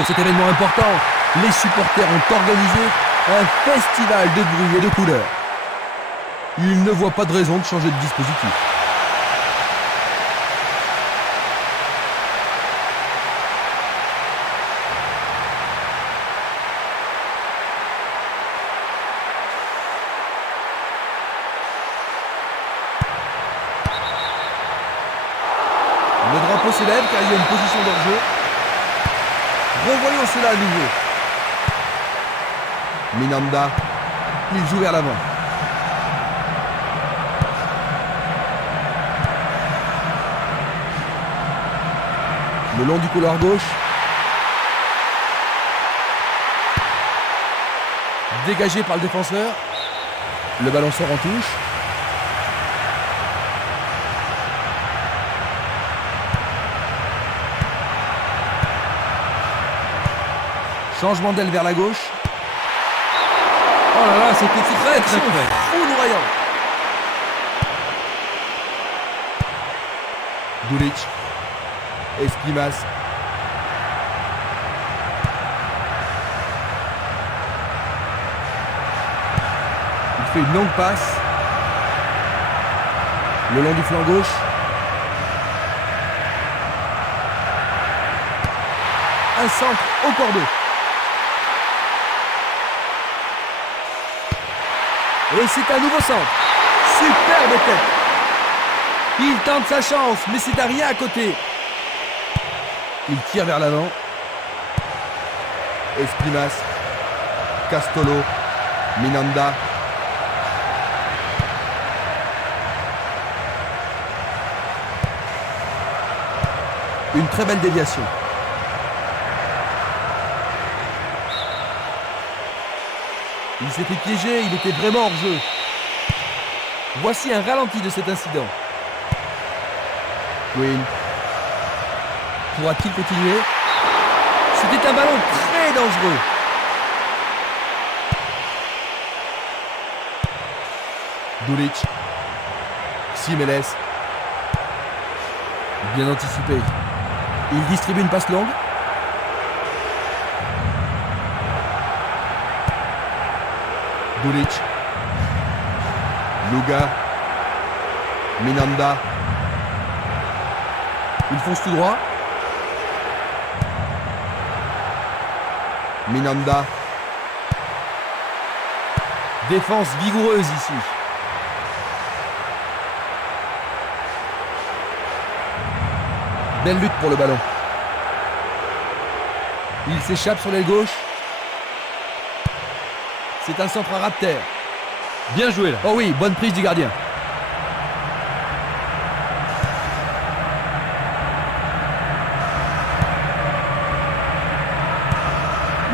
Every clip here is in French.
Pour cet événement important, les supporters ont organisé un festival de bruit et de couleurs. Ils ne voient pas de raison de changer de dispositif. Le drapeau s'élève car il y a une position d'hors-jeu. Revoyons cela à nouveau. Minanda, il joue vers l'avant. Le long du couloir gauche. Dégagé par le défenseur. Le ballon sort en touche. Changement d'aile vers la gauche. Oh là là, c'était très très près. Foudroyant. Dulic. Esquimas. Il fait une longue passe. Le long du flanc gauche. Un centre au cordeau. Et c'est un nouveau centre. Superbe tête. Il tente sa chance, mais c'est à rien à côté. Il tire vers l'avant. Esquimas. Castolo. Minanda. Une très belle déviation. Il s'était piégé, il était vraiment hors jeu. Voici un ralenti de cet incident. Quinn. Pourra-t-il continuer? C'était un ballon très dangereux. Dulic. Simeles. Bien anticipé. Il distribue une passe longue. Dulic. Luga. Minanda. Il fonce tout droit. Minanda. Défense vigoureuse ici. Belle lutte pour le ballon. Il s'échappe sur l'aile gauche. C'est un centre à ras de terre. Bien joué là. Oh oui, bonne prise du gardien.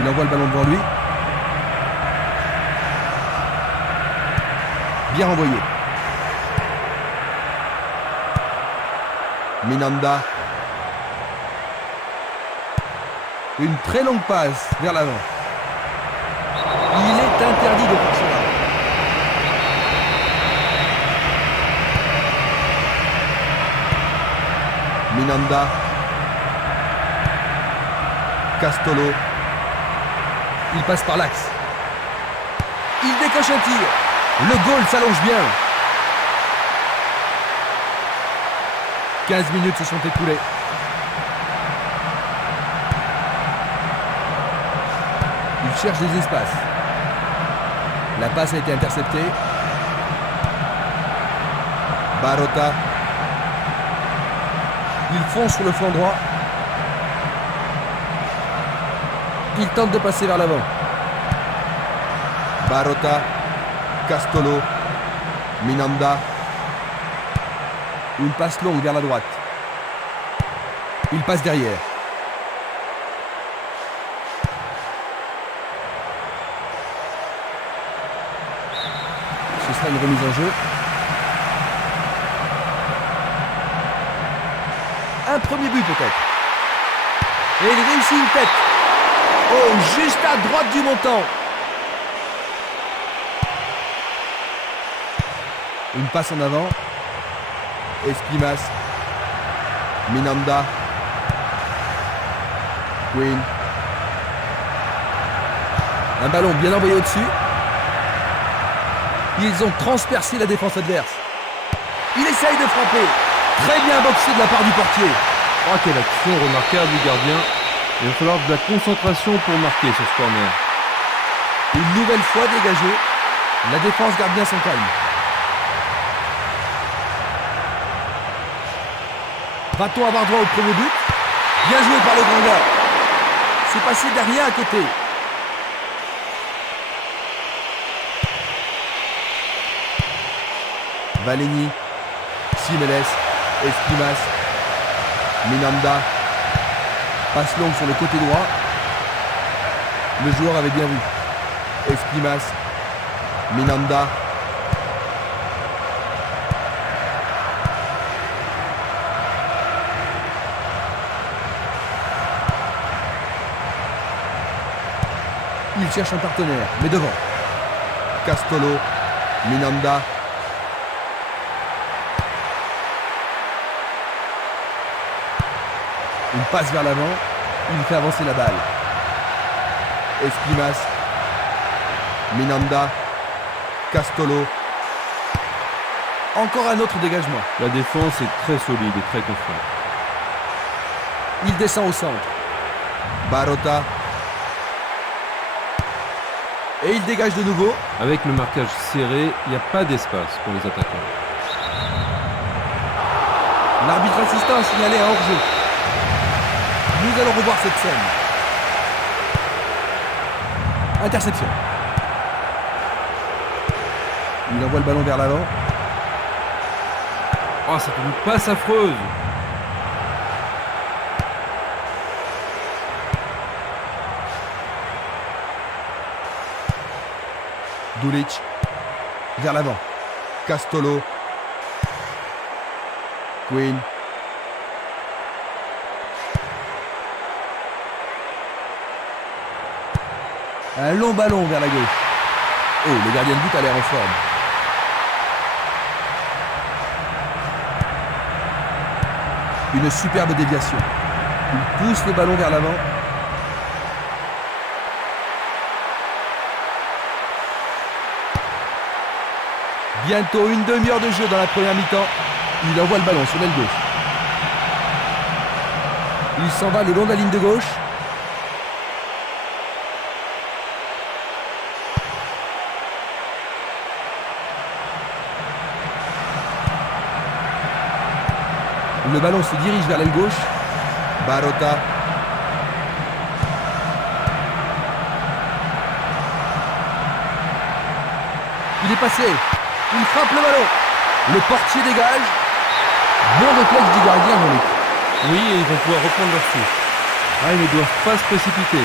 Il envoie le ballon devant lui. Bien renvoyé. Minanda. Une très longue passe vers l'avant. Il est interdit de faire cela. Minanda. Castolo. Il passe par l'axe. Il décoche un tir. Le goal s'allonge bien. 15 minutes se sont écoulées. Il cherche des espaces. La passe a été interceptée. Barota. Il fonce sur le flanc droit. Il tente de passer vers l'avant. Barota. Castolo. Minanda. Une passe longue vers la droite. Il passe derrière. Ce sera une remise en jeu. Un premier but peut-être. Et il réussit une tête. Oh, juste à droite du montant. Une passe en avant. Esquimas. Minanda. Quinn. Un ballon bien envoyé au-dessus. Ils ont transpercé la défense adverse. Il essaye de frapper. Très bien boxé de la part du portier. Oh, quelle action remarquable du gardien. Il va falloir de la concentration pour marquer sur ce corner. Une nouvelle fois dégagé. La défense garde bien son calme. Va-t-on avoir droit au premier but? Bien joué par le grand gars. C'est passé derrière à côté. Valeni, Simeles, Espimas, Minanda. Passe longue sur le côté droit. Le joueur avait bien vu. Espimas, Minanda. Il cherche un partenaire, mais devant. Castolo, Minanda. Une passe vers l'avant, il fait avancer la balle. Espimas, Minanda, Castolo. Encore un autre dégagement. La défense est très solide et très confiante. Il descend au centre. Barota. Et il dégage de nouveau. Avec le marquage serré, il n'y a pas d'espace pour les attaquants. L'arbitre assistant a signalé un hors-jeu. Nous allons revoir cette scène. Interception. Il envoie le ballon vers l'avant. Oh, c'est une passe affreuse. Dulic. Vers l'avant. Castolo. Quinn. Un long ballon vers la gauche. Oh, le gardien de but a l'air en forme. Une superbe déviation. Il pousse le ballon vers l'avant. Bientôt une demi-heure de jeu dans la première mi-temps. Il envoie le ballon sur l'aile gauche. Il s'en va le long de la ligne de gauche. Le ballon se dirige vers l'aile gauche. Barota. Il est passé. Il frappe le ballon. Le portier dégage. Bon réflexe du gardien, Jean-Luc. Oui, et ils vont pouvoir reprendre leur souffle. Ah, ils ne doivent pas se précipiter.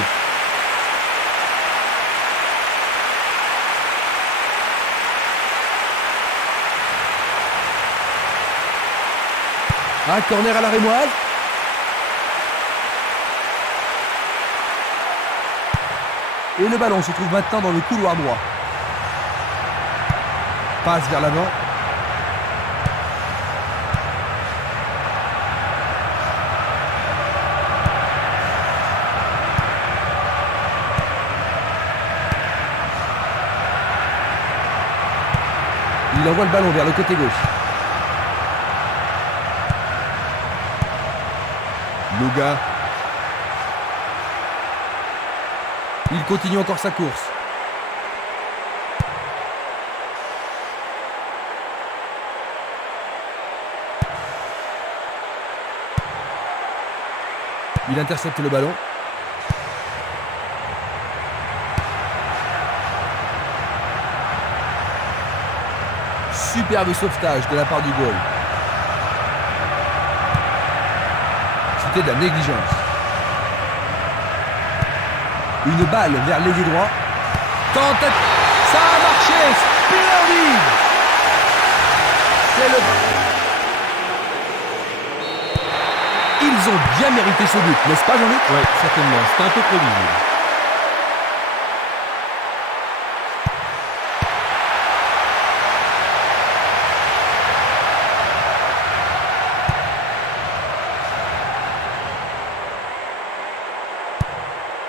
Un corner à la rémoise. Et le ballon se trouve maintenant dans le couloir droit. Passe vers l'avant. Il envoie le ballon vers le côté gauche. Luga. Il continue encore sa course. Il intercepte le ballon. Superbe sauvetage de la part du goal. C'était de la négligence. Une balle vers l'ailier droit. Ça a marché. Splendide. C'est le... Ils ont bien mérité ce but, n'est-ce pas, Jean-Luc? Oui, certainement. C'était un peu prévisible.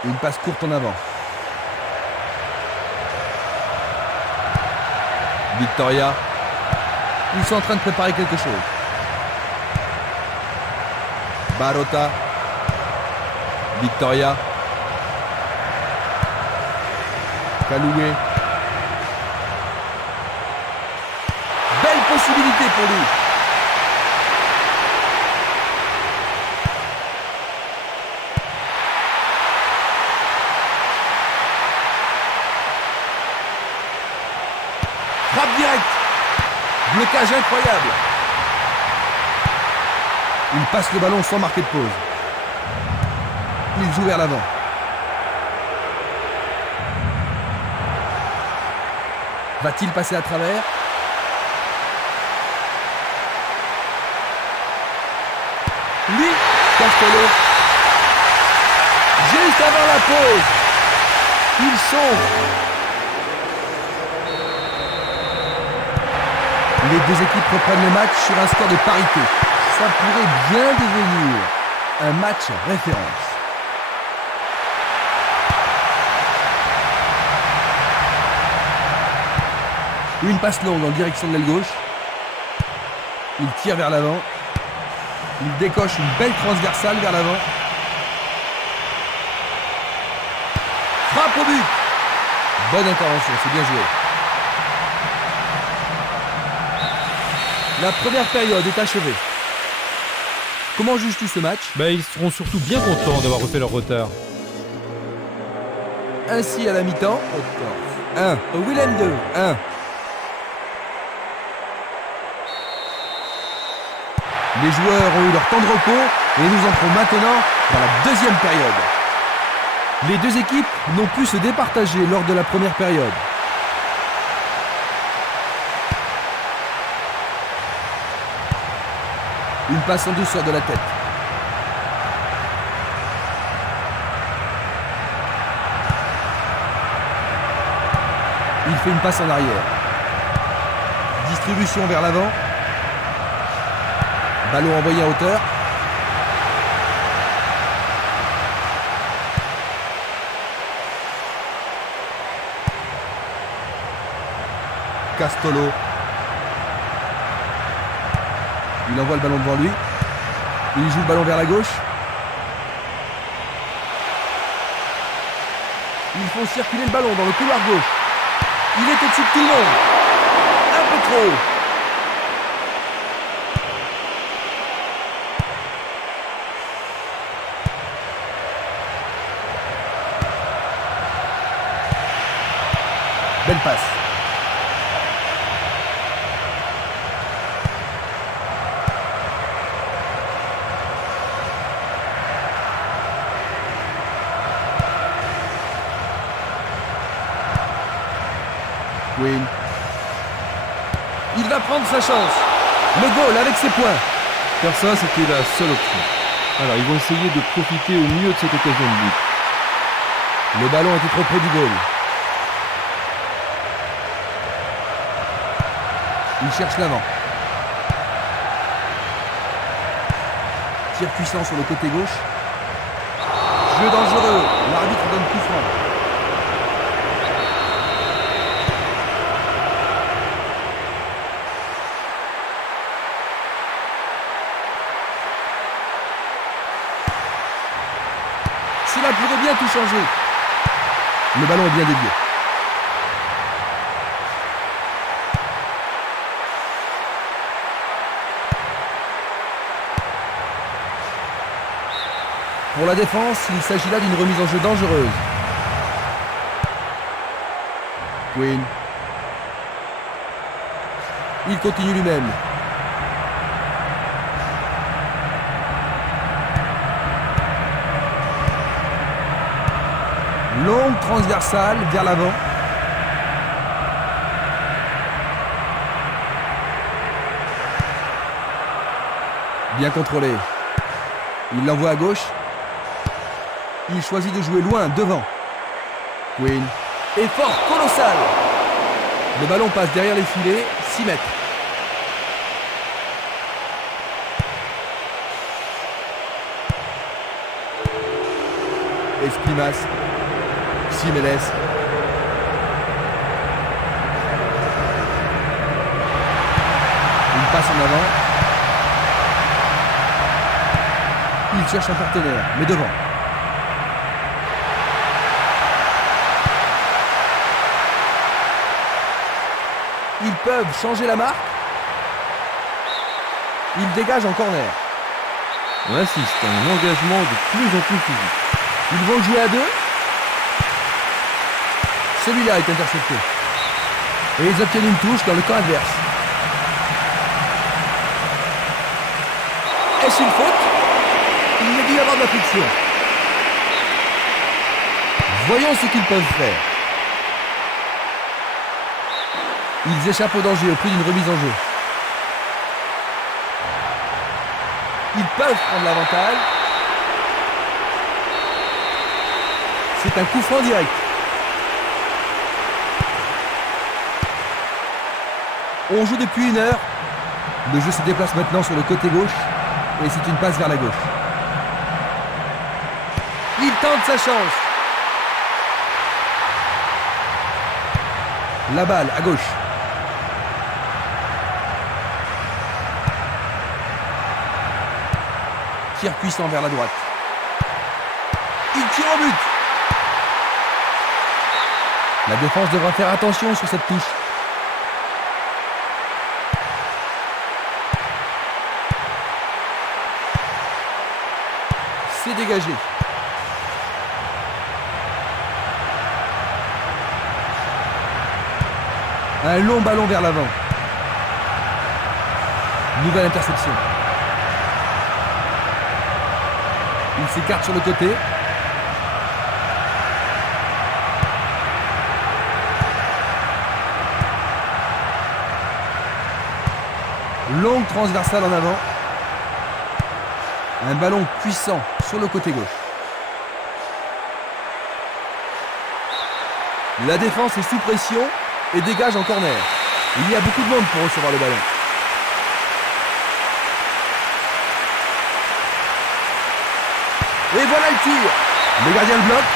Une passe courte en avant. Victoria. Ils sont en train de préparer quelque chose. Barota. Victoria. Kaloué. Belle possibilité pour lui. Frappe directe. Blocage incroyable. Il passe le ballon sans marquer de pause. Il joue vers l'avant. Va-t-il passer à travers? Lui, Castello. Juste avant la pause. Ils sont. Les deux équipes reprennent le match sur un score de parité. Ça pourrait bien devenir un match référence. Une passe longue en direction de l'aile gauche. Il tire vers l'avant. Il décoche une belle transversale vers l'avant. Frappe au but. Bonne intervention, c'est bien joué. La première période est achevée. Comment juges-tu ce match? Ils seront surtout bien contents d'avoir refait leur retard. Ainsi à la mi-temps, 1. Au Willem 2, 1. Les joueurs ont eu leur temps de repos et nous entrons maintenant dans la deuxième période. Les deux équipes n'ont pu se départager lors de la première période. Une passe en douceur de la tête. Il fait une passe en arrière. Distribution vers l'avant. Ballon envoyé en hauteur. Castolo. Il envoie le ballon devant lui. Il joue le ballon vers la gauche. Ils font circuler le ballon dans le couloir gauche. Il est au-dessus de tout le monde. Un peu trop. Belle passe. Quinn. Il va prendre sa chance. Le goal avec ses points. Faire ça, c'était la seule option. Alors, ils vont essayer de profiter au mieux de cette occasion de but. Le ballon était trop près du goal. Il cherche l'avant. Tir puissant sur le côté gauche. Jeu dangereux. L'arbitre donne coup franc. Cela pourrait bien tout changer. Le ballon est bien dévié. Pour la défense, il s'agit là d'une remise en jeu dangereuse. Quinn. Il continue lui-même. Longue transversale vers l'avant. Bien contrôlé. Il l'envoie à gauche. Il choisit de jouer loin, devant. Quinn. Effort colossal. Le ballon passe derrière les filets, 6 mètres. Esquimas. Simeles. passe en avant. Il cherche un partenaire, mais devant. Ils peuvent changer la marque. Ils dégagent en corner. On assiste à un engagement de plus en plus physique. Ils vont jouer à deux. Celui-là est intercepté. Et ils obtiennent une touche dans le camp adverse. Est-ce une faute? Il y a dû y avoir de la friction. Voyons ce qu'ils peuvent faire. Ils échappent au danger au prix d'une remise en jeu. Ils peuvent prendre l'avantage. C'est un coup franc direct. On joue depuis 1 heure. Le jeu se déplace maintenant sur le côté gauche. Et c'est une passe vers la gauche. Il tente sa chance. La balle à gauche. Tir puissant vers la droite. Il tire au but. La défense devra faire attention sur cette touche. C'est dégagé. Un long ballon vers l'avant. Nouvelle interception. Il s'écarte sur le côté. Longue transversale en avant. Un ballon puissant sur le côté gauche. La défense est sous pression et dégage en corner. Il y a beaucoup de monde pour recevoir le ballon. Et voilà le tir. Le gardien le bloque.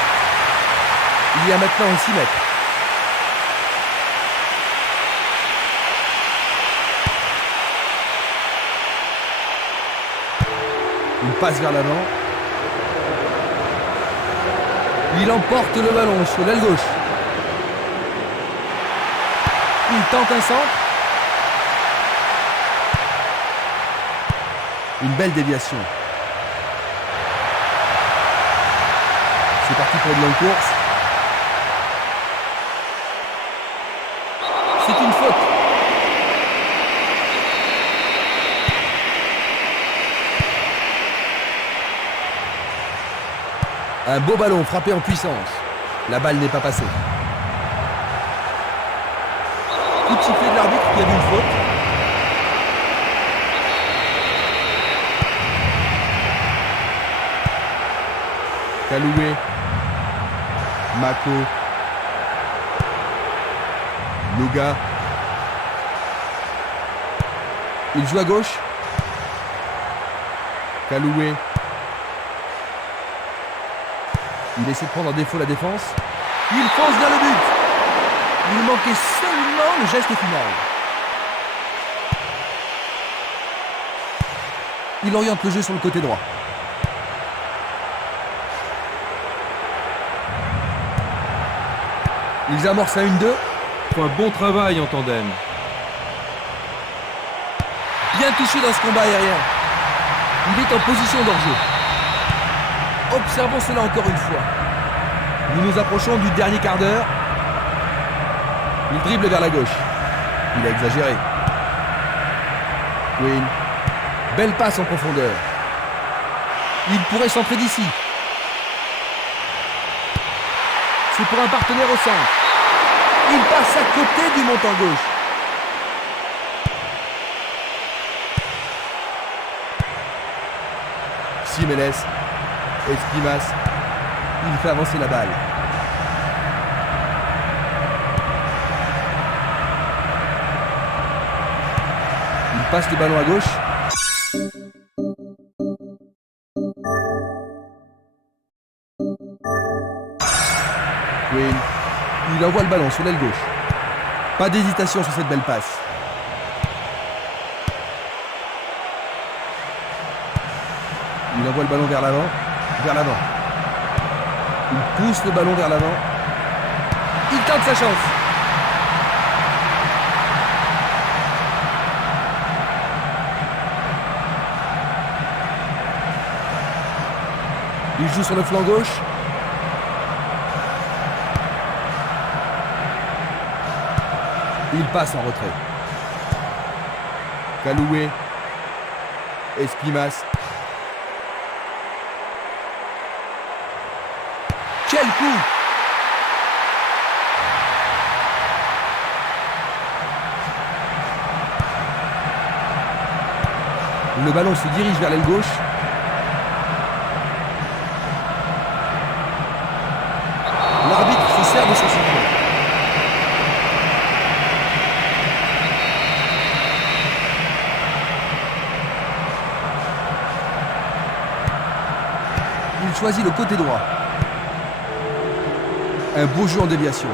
Il y a maintenant 6 mètres. Une passe vers l'avant. Il emporte le ballon sur l'aile gauche. Il tente un centre. Une belle déviation. C'est parti pour une longue course. C'est une faute. Un beau ballon frappé en puissance. La balle n'est pas passée. Coup de sifflet de l'arbitre qui a vu une faute. Kaloué. Mako. Luga. Il joue à gauche. Kaloué. Il essaie de prendre en défaut la défense. Il fonce vers le but. Il manquait seulement le geste final. Il oriente le jeu sur le côté droit. Ils amorcent à 1-2. Un bon travail en tandem. Bien touché dans ce combat aérien. Il est en position d'hors-jeu. Observons cela encore une fois. Nous nous approchons du dernier quart d'heure. Il dribble vers la gauche. Il a exagéré. Quinn. Belle passe en profondeur. Il pourrait centrer d'ici. C'est pour un partenaire au centre. Il passe à côté du montant gauche. Jiménez. Esquimas. Il fait avancer la balle. Il passe le ballon à gauche. Quinn. Il envoie le ballon sur l'aile gauche. Pas d'hésitation sur cette belle passe. Il envoie le ballon vers l'avant. Vers l'avant. Il pousse le ballon vers l'avant. Il tente sa chance. Il joue sur le flanc gauche. Il passe en retrait. Kaloué. Espimas. Quel coup! Le ballon se dirige vers l'aile gauche. L'arbitre se sert de son sifflet. Il choisit le côté droit. Un beau jeu en déviation.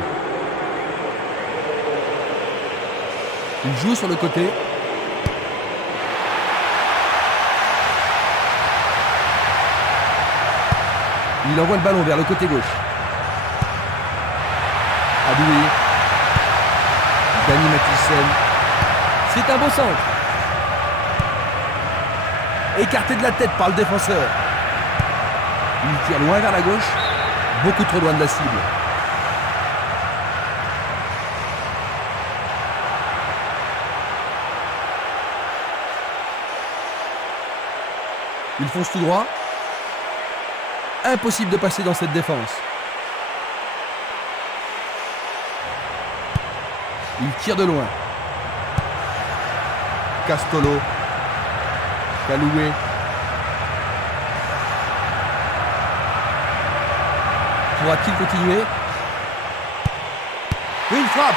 Il joue sur le côté. Il envoie le ballon vers le côté gauche. Adoui. Dani Mathisen. C'est un beau centre. Écarté de la tête par le défenseur. Il tire loin vers la gauche. Beaucoup trop loin de la cible. Il fonce tout droit. Impossible de passer dans cette défense. Il tire de loin. Castolo. Kaloué. Pourra-t-il continuer? Une frappe.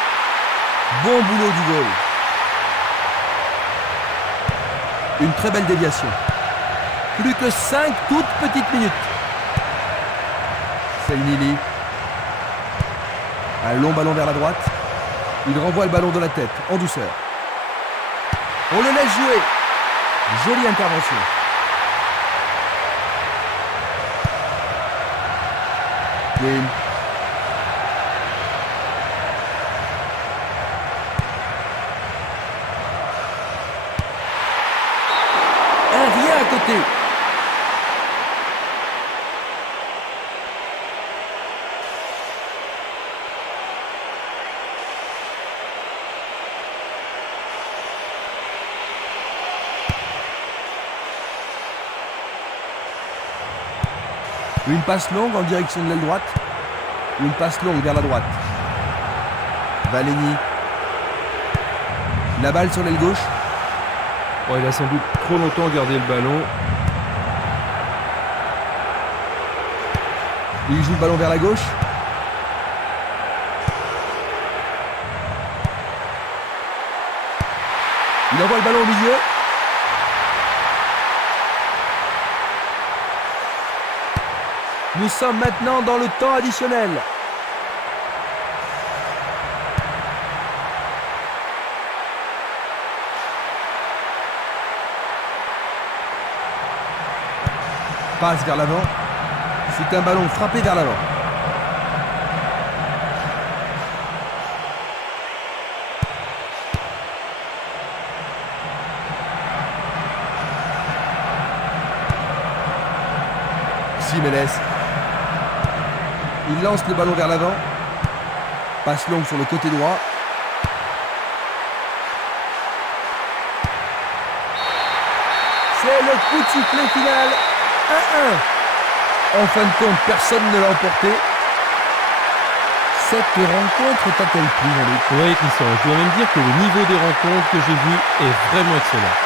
Bon boulot du goal. Une très belle déviation. Plus que 5 toutes petites minutes. Selnili. Un long ballon vers la droite. Il renvoie le ballon de la tête, en douceur. On le laisse jouer. Jolie intervention. Queen. Un rien à côté. Une passe longue en direction de l'aile droite. Une passe longue vers la droite. Valeni. La balle sur l'aile gauche. Oh, il a sans doute trop longtemps gardé le ballon. Il joue le ballon vers la gauche. Il envoie le ballon au milieu. Nous sommes maintenant dans le temps additionnel. Passe vers l'avant. C'est un ballon frappé vers l'avant. Jiménez. Il lance le ballon vers l'avant. Passe longue sur le côté droit. C'est le coup de sifflet final. 1-1. En fin de compte, personne ne l'a emporté. Cette rencontre t'a-t-elle plu, Jean-Luc? Oui, Christian, je dois même dire que le niveau des rencontres que j'ai vues est vraiment excellent.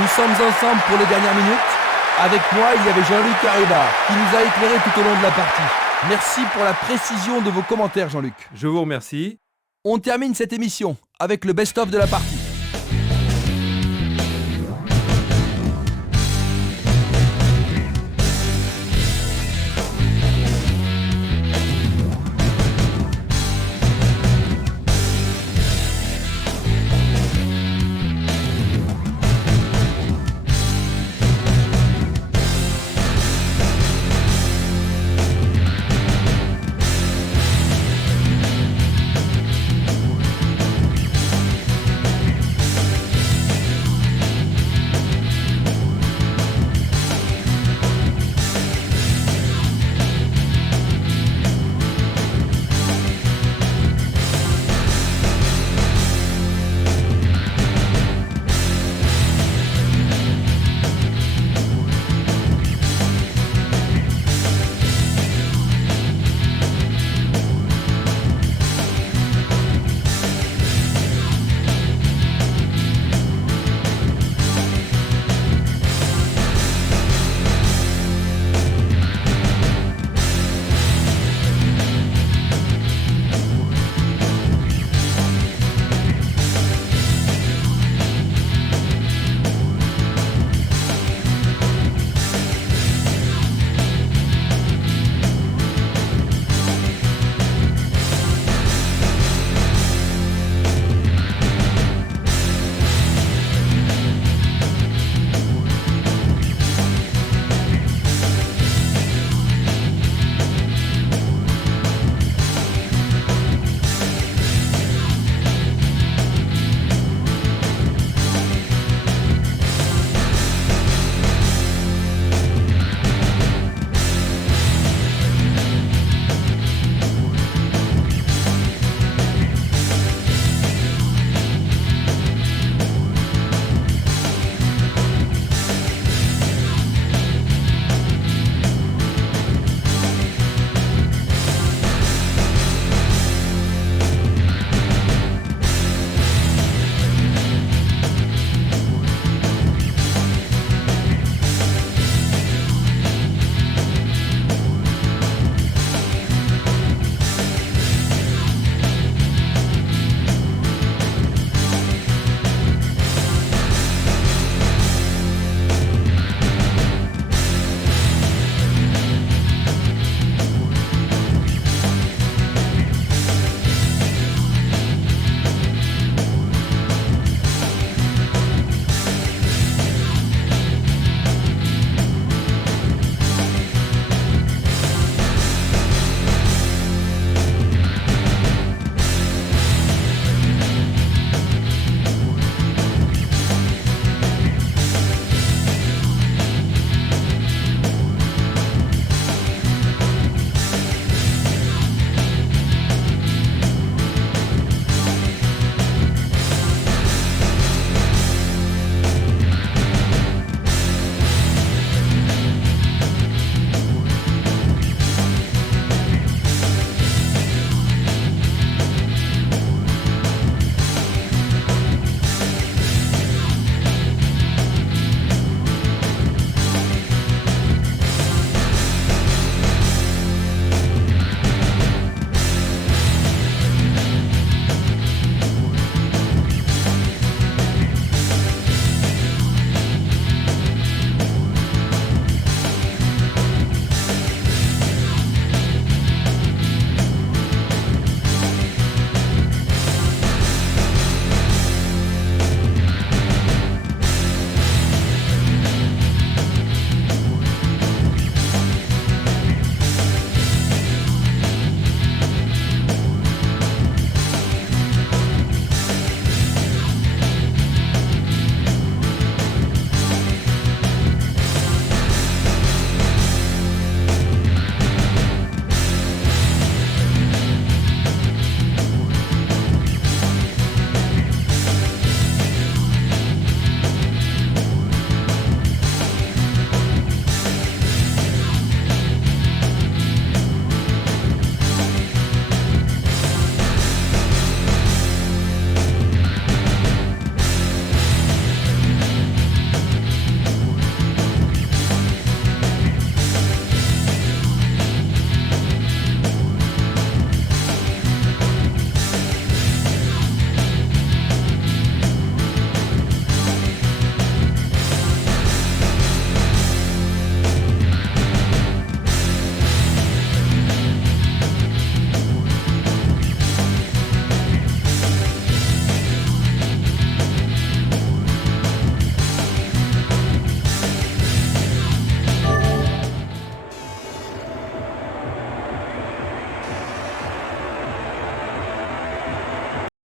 Nous sommes ensemble pour les dernières minutes. Avec moi, il y avait Jean-Luc Arriba qui nous a éclairé tout au long de la partie. Merci pour la précision de vos commentaires, Jean-Luc. Je vous remercie. On termine cette émission avec le best-of de la partie.